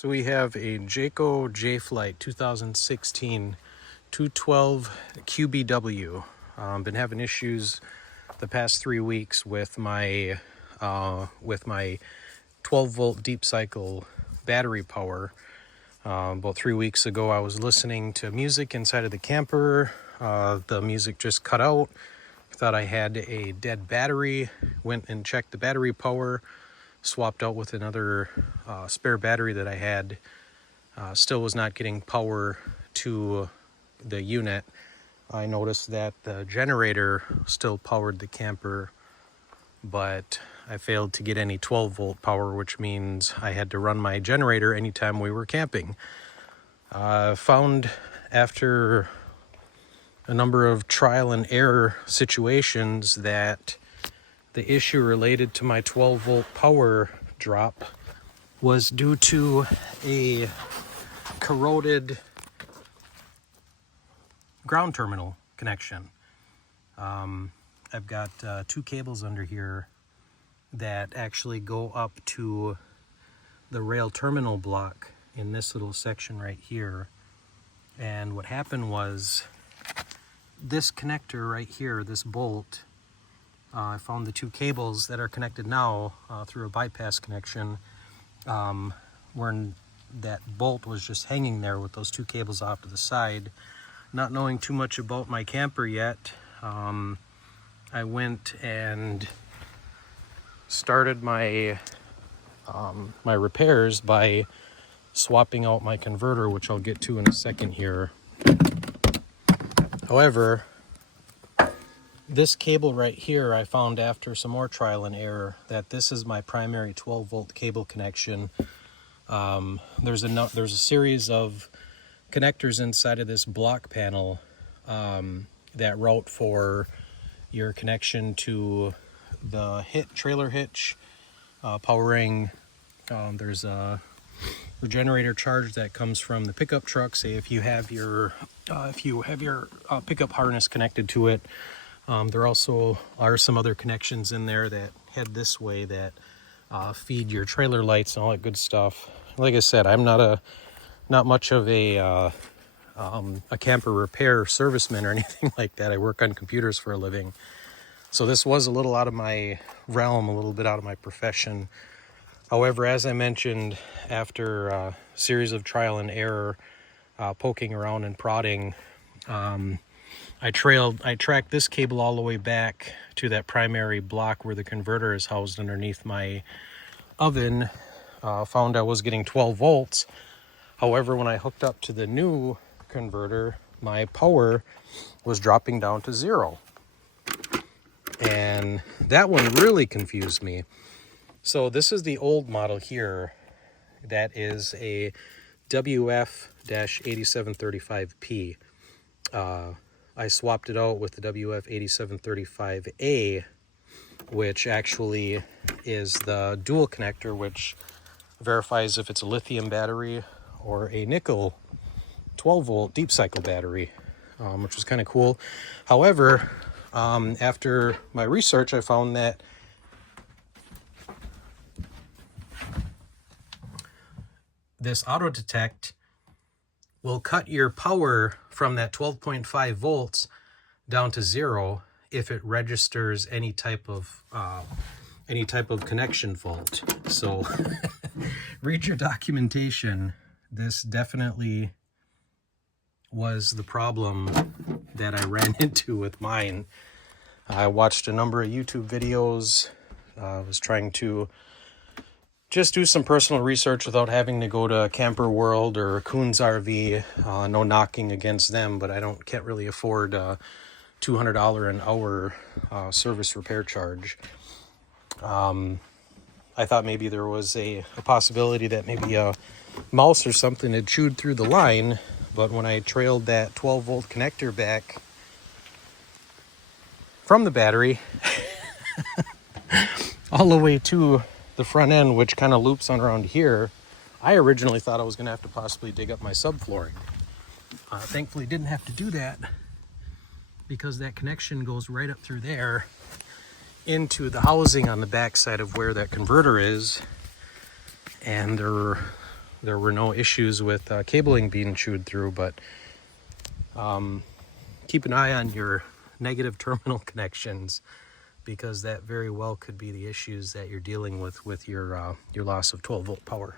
So we have a Jayco Jayflight 2016 212 QBW. Been having issues the past 3 weeks with my 12 volt deep cycle battery power. About 3 weeks ago, I was listening to music inside of the camper. The music just cut out. Thought I had a dead battery. Went and checked the battery power. Swapped out with another spare battery that I had. Still was not getting power to the unit. I noticed that the generator still powered the camper, but I failed to get any 12 volt power, which means I had to run my generator anytime we were camping. Found after a number of trial and error situations that the issue related to my 12 volt power drop was due to a corroded ground terminal connection. I've got 2 cables under here that actually go up to the rail terminal block in this little section right here. And what happened was this connector right here, this bolt, I found the 2 cables that are connected now through a bypass connection, where that bolt was just hanging there with those 2 cables off to the side. Not knowing too much about my camper yet, I went and started my my repairs by swapping out my converter, which I'll get to in a second here. However, this cable right here, I found after some more trial and error that this is my primary 12 volt cable connection. There's a series of connectors inside of this block panel that route for your connection to the trailer hitch, powering. There's a generator charge that comes from the pickup truck. Say if you have your pickup harness connected to it. There also are some other connections in there that head this way that feed your trailer lights and all that good stuff. Like I said, I'm not much of a camper repair serviceman or anything like that. I work on computers for a living. So this was a little out of my realm, a little bit out of my profession. However, as I mentioned, after a series of trial and error, poking around and prodding, I tracked this cable all the way back to that primary block where the converter is housed underneath my oven. Found I was getting 12 volts. However, when I hooked up to the new converter, my power was dropping down to 0. And that one really confused me. So this is the old model here. That is a WF-8735P. I swapped it out with the WF-8735A, which actually is the dual connector, which verifies if it's a lithium battery or a nickel 12 volt deep cycle battery, which was kind of cool. However, after my research, I found that this auto detect will cut your power from that 12.5 volts down to 0 if it registers any type of connection fault. So read your documentation. This definitely was the problem that I ran into with mine. I watched a number of YouTube videos. I was trying to just do some personal research without having to go to Camper World or Coons RV. No knocking against them, but I can't really afford a $200 an hour service repair charge. I thought maybe there was a possibility that maybe a mouse or something had chewed through the line, but when I trailed that 12 volt connector back from the battery all the way to the front end, which kind of loops on around here, I originally thought I was going to have to possibly dig up my subflooring. Thankfully didn't have to do that, because that connection goes right up through there into the housing on the back side of where that converter is. And there there were no issues with cabling being chewed through, but keep an eye on your negative terminal connections, because that very well could be the issues that you're dealing with your loss of 12 volt power.